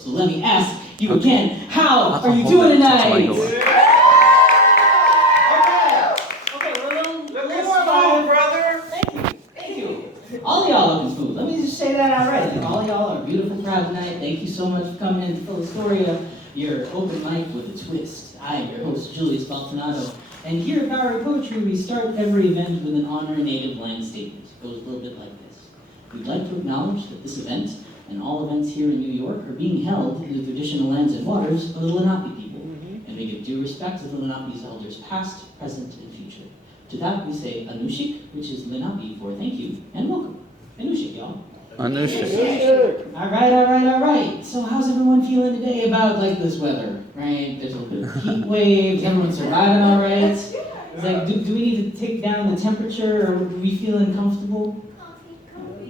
So let me ask you again, how are you doing tonight? Okay, we're a little more smooth, brother. Thank you. All y'all looking smooth. Let me just say that outright. Like, all y'all are beautiful crowd tonight. Thank you so much for coming in to fill the story of your open mic with a twist. I am your host, Julius Baltonado. And here at Bowery Poetry, we start every event with an honor native land statement. It goes a little bit like this. We'd like to acknowledge that this event, and all events here in New York, are being held in the traditional lands and waters of the Lenape people, and we give due respect to the Lenape's elders past, present, and future. To that we say Anushik, which is Lenape for thank you, and welcome. Anushik, y'all. Anushik. All right. So how's everyone feeling today about like this weather, right? There's a little bit of heat waves, everyone's surviving all right? It's like, do we need to take down the temperature, or are we feeling comfortable?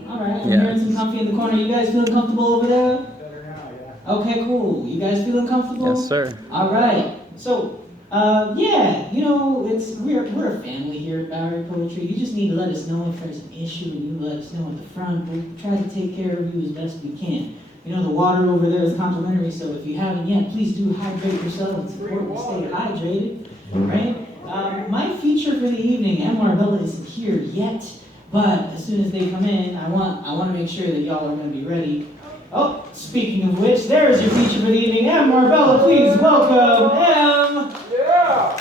All right, I'm hearing some comfy in the corner. You guys feeling comfortable over there? Better now, yeah. Okay, cool. You guys feeling comfortable? Yes, sir. All right. So, yeah, you know, we're a family here at Bowery Poetry. You just need to let us know if there's an issue, and you let us know at the front. We'll try to take care of you as best we can. You know, the water over there is complimentary, so if you haven't yet, please do hydrate yourself. It's important to stay hydrated, right? My feature for the evening, Enamorado, isn't here yet. But as soon as they come in, I want to make sure that y'all are going to be ready. Oh, speaking of which, there's your feature for the evening. M. Marbella, please welcome M. Yeah!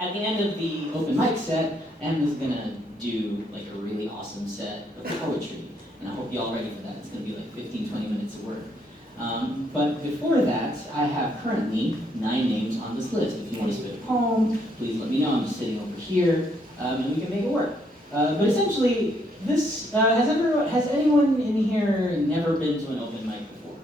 At the end of the open mic set, M is going to do like a really awesome set of poetry. And I hope y'all ready for that. It's going to be like 15, 20 minutes of work. But before that, I have currently 9 names on this list. If you want to spit a poem, please let me know. I'm just sitting over here, and we can make it work. But essentially, this has anyone in here never been to an open mic before?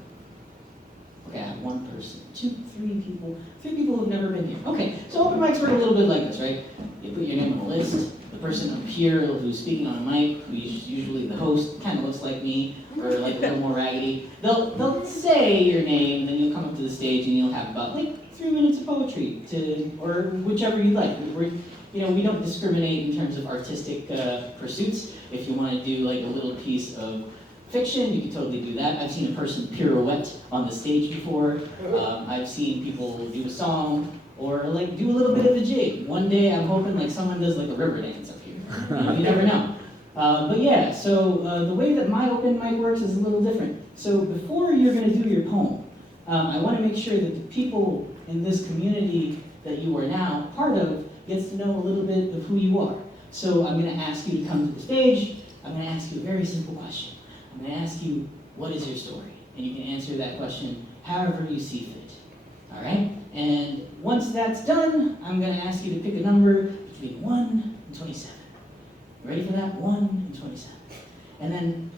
Okay, I have 1 person, 2, 3 people, 3 people who've never been here. Okay, so open mics work a little bit like this, right? You put your name on the list. The person up here who's speaking on a mic, who's usually the host, kind of looks like me, or like a little more raggedy. They'll say your name, then you'll come up to the stage and you'll have about like 3 minutes of poetry or whichever you like. We don't discriminate in terms of artistic pursuits. If you want to do like a little piece of fiction, you can totally do that. I've seen a person pirouette on the stage before. I've seen people do a song, or like do a little bit of a jig. One day I'm hoping like someone does like a river dance up here. You never know. But yeah, so the way that my open mic works is a little different. So before you're going to do your poem, I want to make sure that the people in this community that you are now part of gets to know a little bit of who you are. So I'm going to ask you to come to the stage. I'm going to ask you a very simple question. I'm going to ask you, what is your story? And you can answer that question however you see fit. All right? And once that's done, I'm going to ask you to pick a number between 1 and 27. You ready for that? 1 and 27. And then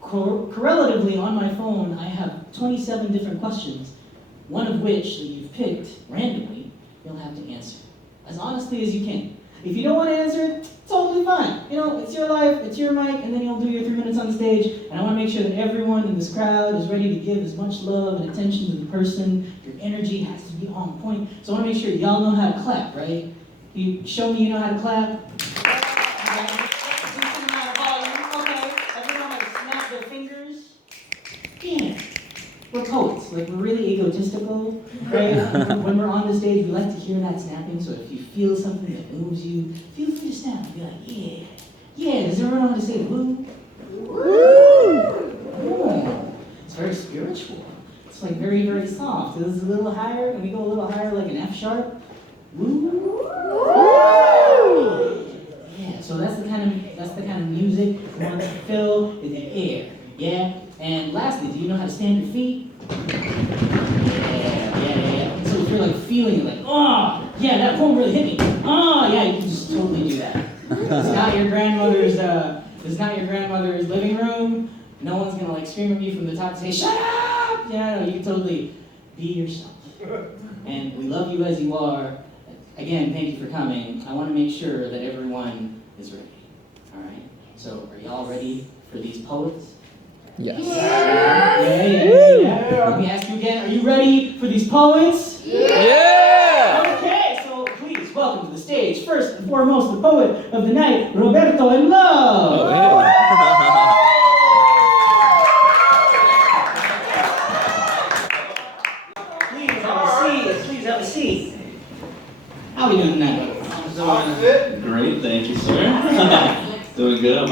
correlatively on my phone, I have 27 different questions, one of which that you've picked randomly, you'll have to answer as honestly as you can. If you don't want to answer it, totally fine. You know, it's your life, it's your mic, and then you'll do your 3 minutes on the stage. And I want to make sure that everyone in this crowd is ready to give as much love and attention to the person. Your energy has to be on point. So I want to make sure y'all know how to clap, right? You show me you know how to clap. We're poets, like we're really egotistical, right? When we're on the stage, we like to hear that snapping, so if you feel something that moves you, feel free to snap and be like, yeah. Does everyone know how to say woo? Woo! It's very spiritual. It's like very, very soft. This is a little higher. Can we go a little higher, like an F sharp? Woo! Yeah, so that's the kind of music we want to fill in the air, yeah? And lastly, do you know how to stand your feet? Yeah. So if you're like feeling it, like, oh, yeah, that poem really hit me. Oh, yeah, you can just totally do that. It's not your grandmother's living room. No one's gonna like scream at you from the top and say, shut up! Yeah, no, you can totally be yourself. And we love you as you are. Again, thank you for coming. I want to make sure that everyone is ready. All right? So are y'all ready for these poets? Yes. Yeah. Let me ask you again, are you ready for these poets? Yeah! Okay, so please welcome to the stage, first and foremost, the poet of the night, Roberto in Love. Oh, yeah.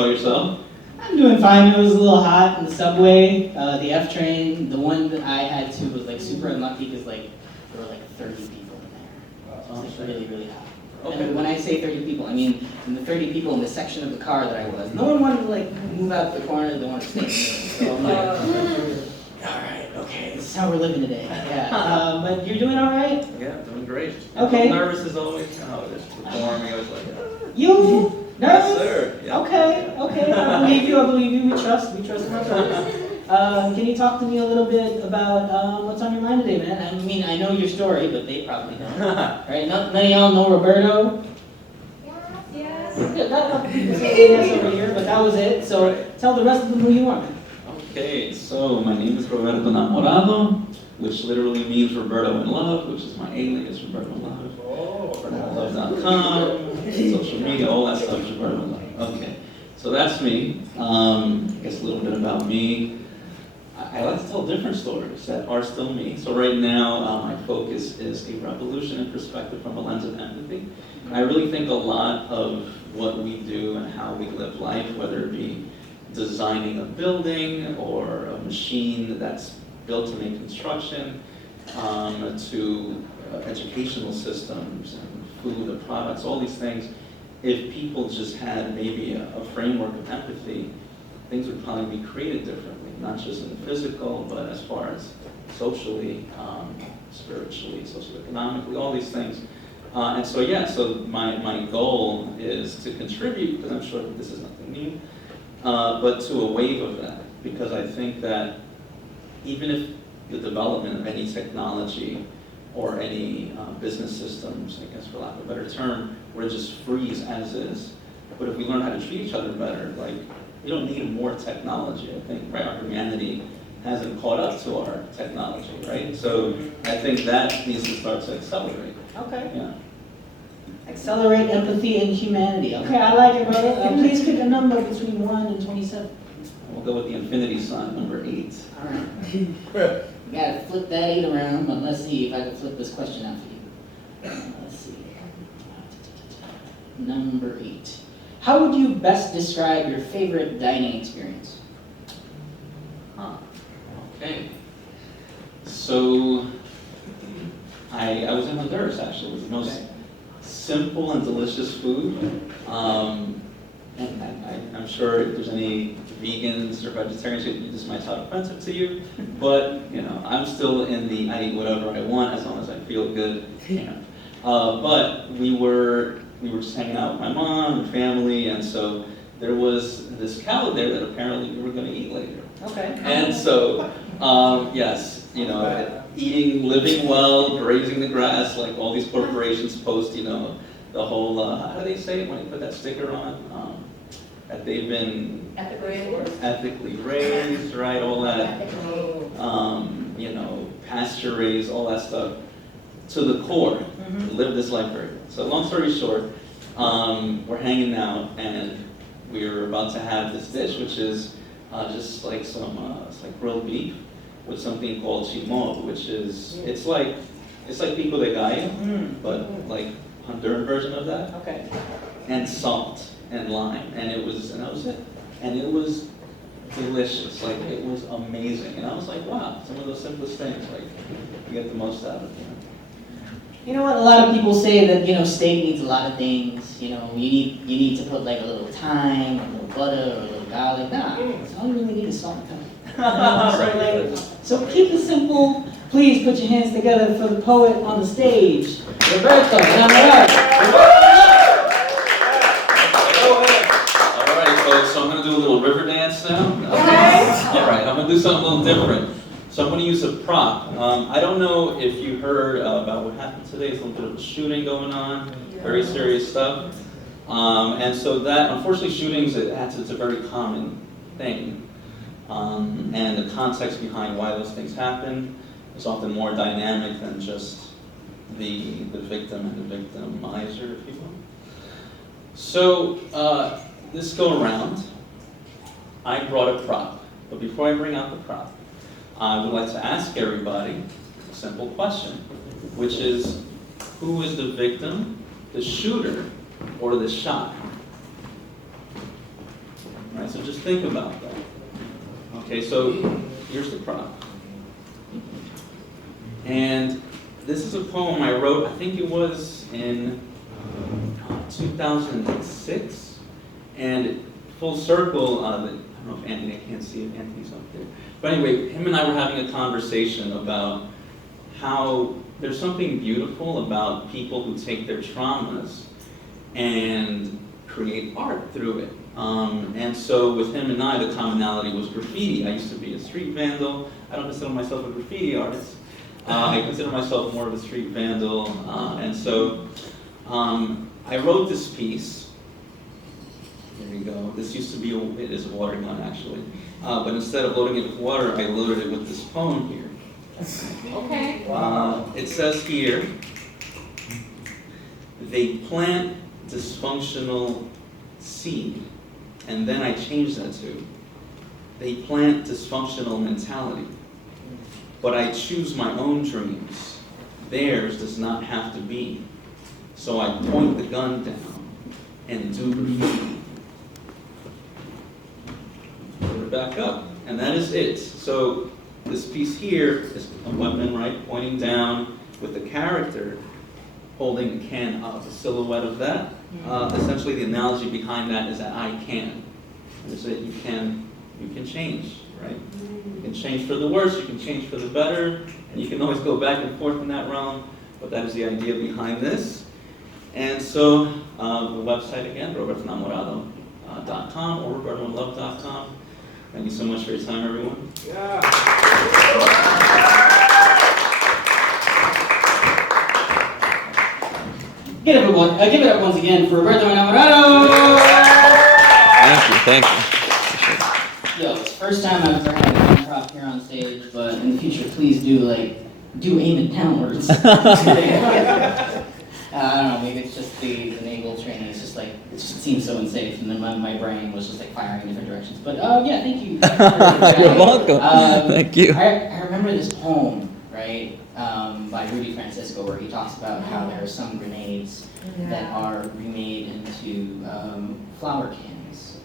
about yourself? I'm doing fine. It was a little hot in the subway. The F train, the one that I had to was like super unlucky because like there were like 30 people in there. So it was like really, really hot. Okay. And when I say 30 people, I mean in the 30 people in the section of the car that I was. No one wanted to like move out the corner. They wanted to stay in the middle. So I'm like, all right, okay, this is how we're living today. Yeah. But you're doing all right? Yeah, doing great. Okay. Nervous as always. Just performing. I was like, You nervous? yes, sir. Yeah. Okay, okay. I believe you. I believe you. We trust in our brothers. Can you talk to me a little bit about what's on your mind today, man? I mean, I know your story, but they probably don't. Right? None of y'all know Roberto. Yes. Good. Not a couple people say yes over here, but that was it. So tell the rest of them who you are. Okay, so my name is Roberto Enamorado, which literally means Roberto in Love, which is my alias, Roberto in Love. RobertoInLove.com, social media, all that stuff is Roberto in Love. Okay, so that's me. I guess a little bit about me. I like to tell different stories that are still me. So right now, my focus is a revolution in perspective from a lens of empathy. I really think a lot of what we do and how we live life, whether it be designing a building or a machine that's built to make construction, to educational systems and food and products, all these things, if people just had maybe a framework of empathy, things would probably be created differently, not just in the physical, but as far as socially, spiritually, socioeconomically, all these things. And so, yeah, so my goal is to contribute, because I'm sure that this is nothing new, but to a wave of that, because I think that even if the development of any technology or any business systems, I guess for lack of a better term, were to just freeze as is, but if we learn how to treat each other better, like, we don't need more technology. I think, right, our humanity hasn't caught up to our technology, right? So I think that needs to start to accelerate. Okay. Yeah. Accelerate empathy and humanity. Okay, I like it, brother. Please pick a number between 1 and 27. We'll go with the infinity sign, number 8. All right. You gotta flip that 8 around, but let's see if I can flip this question out for you. Let's see. Number 8. How would you best describe your favorite dining experience? Okay. So, I was in Honduras, actually. It was the most simple and delicious food. And I'm sure if there's any vegans or vegetarians, this might sound offensive to you, but I'm still in the I eat whatever I want as long as I feel good. But we were just hanging out with my mom and family, and so there was this cow there that apparently we were going to eat later. Okay. And so, yes, eating, living well, grazing the grass, like all these corporations post, the whole, how do they say it when they put that sticker on? That they've been ethically raised, right? All that, pasture raised, all that stuff, to the core. Live this life very well. So long story short, we're hanging out and we're about to have this dish, which is just like it's like grilled beef with something called chimo, which is, it's like pico de gallo, but like Honduran version of that. Okay. And salt and lime, and that was it. And it was delicious, like it was amazing. And I was like, wow, some of those simplest things, like you get the most out of it. You know what? A lot of people say that steak needs a lot of things. You need to put like a little thyme, a little butter, or a little garlic. Nah, so all you really need is salt and pepper. So keep it simple. Please put your hands together for the poet on the stage, Roberto. So I'm going to do a little river dance now. Okay. All right, I'm going to do something a little different. So I'm going to use a prop. I don't know if you heard about what happened today. There's a little bit of a shooting going on, very serious stuff. And so that, unfortunately, shootings, it's a very common thing. And the context behind why those things happen is often more dynamic than just the victim and the victimizer, if you will. So this go around, I brought a prop. But before I bring out the prop, I would like to ask everybody a simple question, which is, who is the victim, the shooter, or the shot? right? So just think about that. Okay, so here's the prop. And this is a poem I wrote, I think it was in 2006. And full circle, I don't know if Anthony, I can't see if Anthony's up there. But anyway, him and I were having a conversation about how there's something beautiful about people who take their traumas and create art through it. And so with him and I, the commonality was graffiti. I used to be a street vandal. I don't consider myself a graffiti artist. I consider myself more of a street vandal. And so I wrote this piece. Here we go. This used to be, it is a water gun actually. But instead of loading it with water, I loaded it with this poem here. Okay. It says here, they plant dysfunctional seed, and then I changed that to, they plant dysfunctional mentality, but I choose my own dreams. Theirs does not have to be. So I point the gun down and do graffiti. Put it back up, and that is it. So this piece here is a weapon, right, pointing down with the character holding a can up, a silhouette of that. Essentially, the analogy behind that is that I can. And so you can change, right? You can change for the worse, you can change for the better, and you can always go back and forth in that realm, but that is the idea behind this. And so, the website again, robertoenamorado.com or robertoinlove.com. Thank you so much for your time, everyone. Yeah. Give it up once again for Roberto Enamorado! Thank you. Yo, it's the first time I've ever had a prop here on stage, but in the future, please do aim it downwards. I don't know, maybe it's just the naval training, it's just it just seems so unsafe, and then my brain was just firing in different directions. But yeah, thank you. You're welcome. Thank you. I remember this poem, right, by Rudy Francisco, where he talks about how there are some grenades that are remade into flour cans.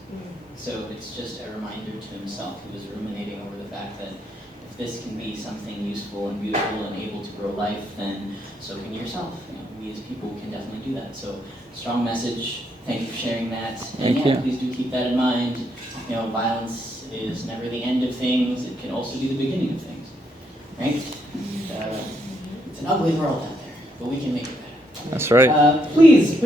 So it's just a reminder to himself. He was ruminating over the fact that if this can be something useful and beautiful and able to grow life, then so can yourself. We as people can definitely do that. So strong message. Thank you for sharing that. And Thank you. please do keep that in mind. Violence is never the end of things. It can also be the beginning of things. Right? It's an ugly world out there, but we can make it better. That's right. Please.